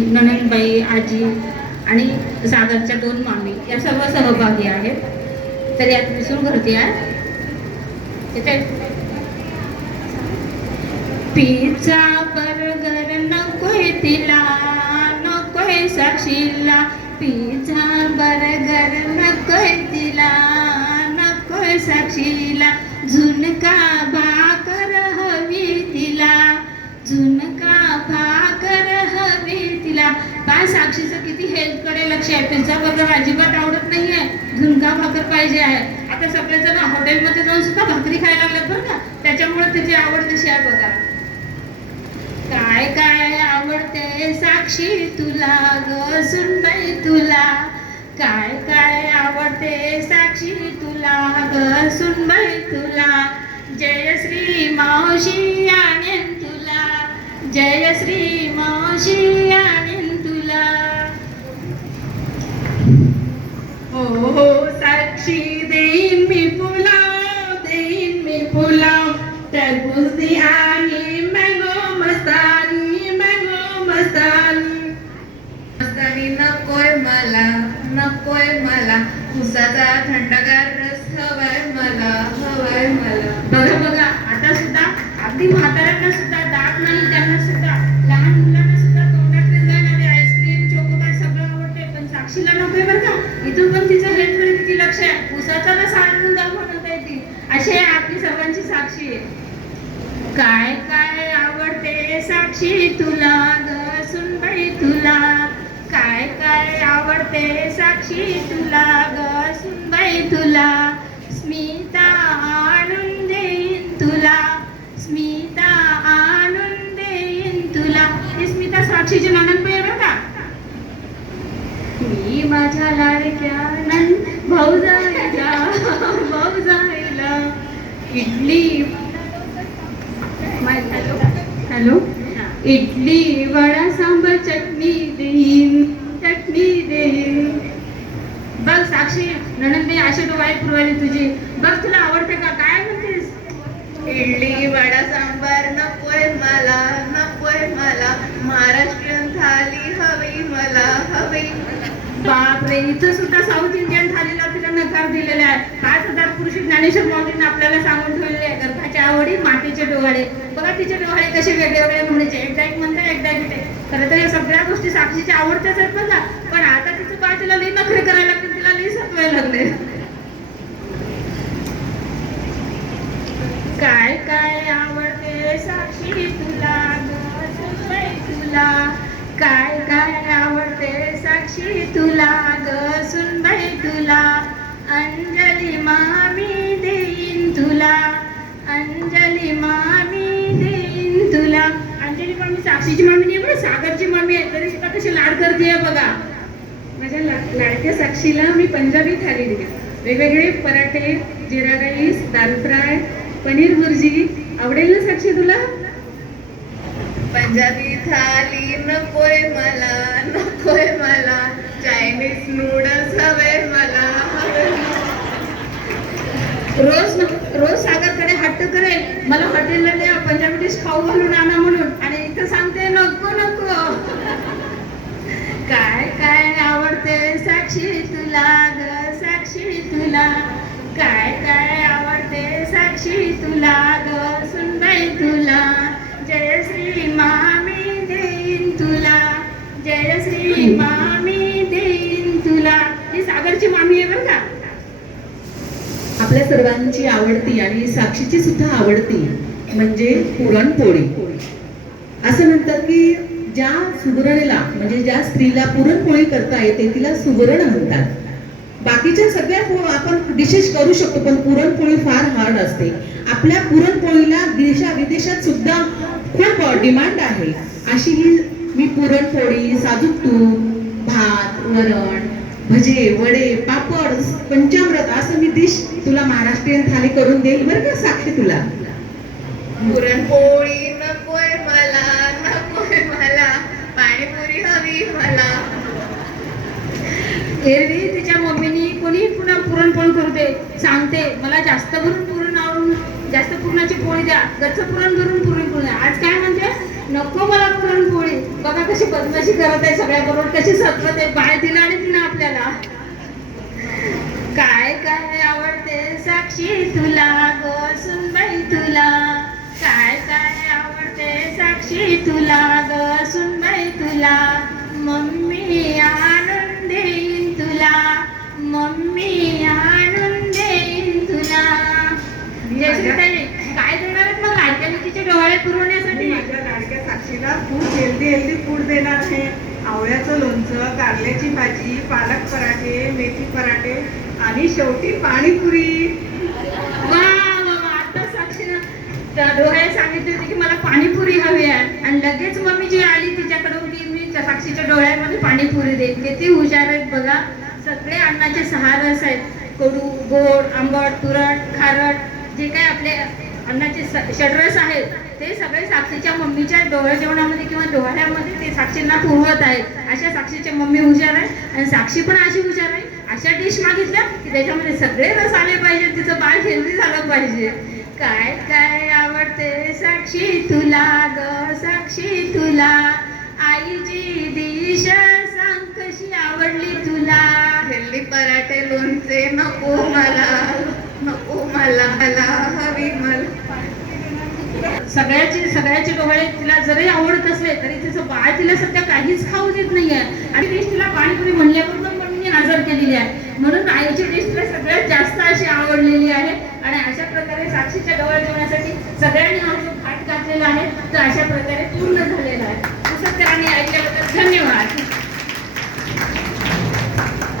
ननंदबाई आजी आणि सागरच्या दोन मामी या सर्व सहभागी आहेत. तर यात मी सुरू करते आहे. तिथे पिझ्झा बर्गर नकोय तिला नकोय साक्षीला. पिझ्झा बर्गर नकोय तिला नकोय साक्षीला. झुणका भाकर हवी तिला. झुणका बा साक्षीचं किती हेल्थकडे लक्ष आहे? पिझ्झा बर्गर अजिबात आवडत नाहीये. झुणका भाकर पाहिजे आहे. आता सगळेजण हॉटेलमध्ये जाऊन सुद्धा भाकरी खायला लागलं बरं का? त्याच्यामुळे त्याची आवड कशी आहे बघा. काय काय आवडते साक्षी तुला ग? सुनबाई तुला. काय काय आवडते साक्षी तुला ग? सुनबाई तुला. जय श्री मावशी आणेन तुला. जय श्री मावशी आणेन नकोय मला नकोय मला. उसाचा थंडगार रस हवाय मला हवाय मला. बघा बघा आता सुद्धा अगदी म्हाताऱ्यांना सुद्धा दात नाही त्यांना सुद्धा लहान मुलांना सुद्धा तोंडात जाणारे आईस्क्रीम चोकोबार सगळं आवडते पण साक्षीला नकोय बरं का? इथून पण तिचं हेल्थकडे किती लक्ष आहे? उसाचा रस आणून दाखव म्हणता येते असे आपली सर्वांची साक्षी. आहे काय काय आवडते साक्षी तुला ग सुनबाई तुला? काय काय आवडते साक्षी तुला ग सुनबाई तुला? स्मिता आणून देईन तुला. स्मिता आणून देईन तुला. ही स्मिता साक्षीची ननंदबाई आहे बरं का? मी माझ्या लाडक्या नंद भाऊजाईला भाऊजाईला इडली हॅलो? हॅलो? इडली वडा सांबर चटणी देईन. चटणी देईन बघ साक्षी ननंदबाई अशा डोळे पुरवायली तुझी. बघ तुला आवडते का? काय म्हणतेस? इडली वडा सांबार नकोय मला नकोय मला. महाराष्ट्रीयन थाली हवी मला हवी. बापरे इथं सुद्धा साऊथ इंडियन थालीला तिला नकार दिलेला आहे. हा सुद्धा पुरुष ज्ञानेश्वर माऊलींनी आपल्याला सांगून ठेवलेले आहे गर्भाच्या आवडी मातीचे डोहाळे. बघा तिचे डोहाळे कसे वेगळे वेगळे म्हणायचे. एकदा एक म्हणता एकदा एक ते. खरं तर या सगळ्या गोष्टी साक्षीच्या आवडत्याच आहेत बघा. पण आता तिचं बाळ तिला लई नखरे करायला लागतील तिला लई सतवायला लागले. काय काय आवडते साक्षी तुला? तुला. काय काय आवडते साक्षी तुला? ग सुनबाई तुला. अंजली मामी देईन तुला. अंजली मामी देईन तुला. अंजली मामी साक्षीची मामी नाही बरं सागरची मामी आहे. तरी सुद्धा कशी लाड करते बघा. माझ्या ला- लाडक्या साक्षीला मी पंजाबी थाली दिली. वेगवेगळे पराठे जिरा राईस दाल फ्राय पनीर भुर्जी. आवडेल ना साक्षी तुला? पंजाबी थाली नकोय मला नकोय मला. चायनीज नूडल्स हवे मला. हवे रोज रोज सागरकडे हट्ट करेल. मला हॉटेलला द्या पंजाबी डिश खाऊ घालून आणा म्हणून. आणि इथं सांगते नको नको. काय काय आवडते साक्षी तुला ग साक्षी तुला. काय काय आवडते साक्षी तुला ग सुनबाई तुला. जय श्री मामी देईन तुला. जय श्री मामी देईन तुला ही सागरची मामी आहे बरं का आपल्या सर्वांची आवडती आणि साक्षीची सुद्धा आवडती म्हणजे पुरणपोळी. असं म्हणतात की ज्या सुगरणीला म्हणजे ज्या स्त्रीला पुरणपोळी करता येते तिला सुगरण म्हणतात. बाकीच्या सगळ्या आपण डिशेस करू शकतो पण पुरणपोळी फार हार्ड असते. आपल्या पुरणपोळीला देशा विदेशात सुद्धा खूप डिमांड आहे. अशी ही मी पुरणपोळी साजूक तूप भात वरण भजे वडे पापड पंचामृत असं मी डिश तुला महाराष्ट्रीयन थाली करून देईल. बरं का साक्षी तुला? पुरणपोळी नकोय मला नकोय मला. पाणीपुरी हवी मला. एरवी तिच्या मम्मीनी कोणी पुन्हा पुरणपोळी करू दे. सांगते मला जास्त भरून पुरण आवडून जास्त पुरणाची पोळी द्या. गच्च पुरण भरून पुरण द्या. आज काय म्हणते नको मला पुरणपोळी बघा कशी बदमाशी करत आहे सगळ्याबरोबर कशी सतवत आहे. बाय दिला आणि तिनं आपल्याला. काय काय आवडते साक्षी तुला गो सुनबाई तुला. काय काय आवडते साक्षी तुला ग सुनबाई तुला. मम्मी आणून देईन तुला. मम्मी आणून देईन तुला. काय देणार मग? डोहाळे मी पुरवण्यासाठी माझ्या साक्षीला खूप हेल्दी हेल्दी फूड देणार आहे. आवळ्याचं लोणचं कारल्याची भाजी पालक पराठे मेथी पराठे आणि शेवटी पाणीपुरी. वा वा आता साक्षीनं त्या सांगितले होते की मला पाणीपुरी हवी आहे. आणि लगेच मम्मी जी आली तिच्याकडून की मी त्या साक्षीच्या डोळ्यामध्ये पाणीपुरी देईन. किती हुशार आहेत बघा. सगळे अन्नाचे सहा रस आहेत. कडू गोड आंबट तुरट खारट जे काय आपले अन्नाचे स- षडरस आहेत. ते सगळे साक्षीच्या मम्मीच्या डोळ्या जेवणामध्ये किंवा डोळ्यामध्ये ते साक्षींना पुरवत आहेत. अशा साक्षीच्या मम्मी हुशार आहे आणि साक्षी पण अशी हुशार आहे. अशा डिश मागितल्या की त्याच्यामध्ये सगळे रस आले पाहिजे तिचं बाळ हेल्दी झालं पाहिजे. काय काय आवडते साक्षी तुला ग? साक्षी तुला. आईची दिशा सांग कशी आवडली तुला? हेल्दी पराठे लोणचे नको मला. नको मला मला हवी. सगळ्याचे सगळ्याचे डोळे तिला जरी आवडत असले तरी तिचं बाळ तिला सध्या काहीच खाऊ देत नाहीये. आणि डिश तिला पाणीपुरी म्हणल्याबरोबर मी नजर केलेली आहे. म्हणून आईची डिश तिला सगळ्यात जास्त अशी आवडलेली आहे. आणि अशा प्रकारे साक्षीच्या डोळे जेवण्यासाठी सगळ्यांनी हा जो घाट घातलेला आहे तर अशा प्रकारे पूर्ण झालेला आहे. सत्याने ऐकल्याबद्दल धन्यवाद.